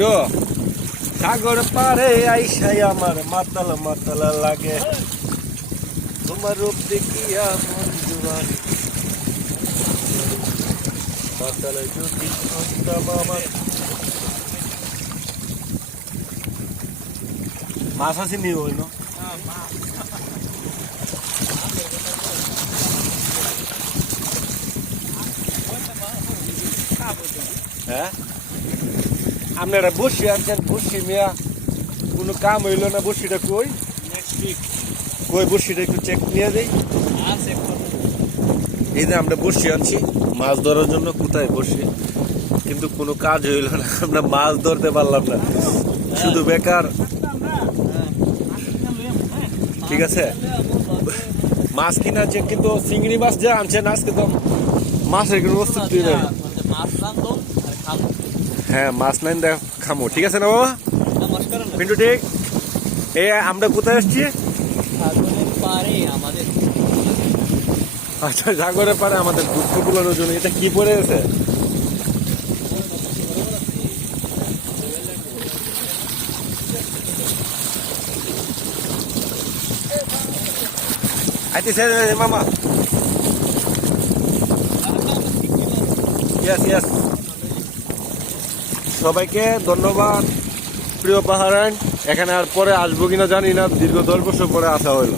পিন্টু সাগর পারে আইসাই আমার মাতাল মাতাল লাগে তোমার রূপ দেখিয়া মন জুয়ারি মাতাল যদি হতাম আমার মাছ আছে নি হইল হ্যাঁ আপনারা বসি আনছেন বসি মিয়া কোনো কাম হইল না বসিটা কই কই বসিটা একটু চেক নিয়ে দেই এই যে আমরা বসি আনছি মাছ ধরার জন্য কোথায় বসি কিন্তু কোনো কাজ হইল না আমরা মাছ ধরতে পারলাম না শুধু বেকার ঠিক আছে মাছ কিনা আনছেন কিন্তু চিংড়ি মাছ যা আনছেন আজকে তো মাছের কোনো অস্তিত্ব নেই হ্যাঁ মাছ নাই দেখ খামো ঠিক আছে না বাবা পিন্টু ঠিক এ আমরা কোথায় আসছি আচ্ছা সাগরের পারে আমাদের দুঃখ গুলোর জন্য এটা কি পড়ে আছে আইতেছে মামা ইয়েস ইয়েস সবাইকে ধন্যবাদ প্রিয় পাহাড়ান এখানে আর পরে আসবো কিনা জানি না দীর্ঘ 10 বছর পরে আসা হইলো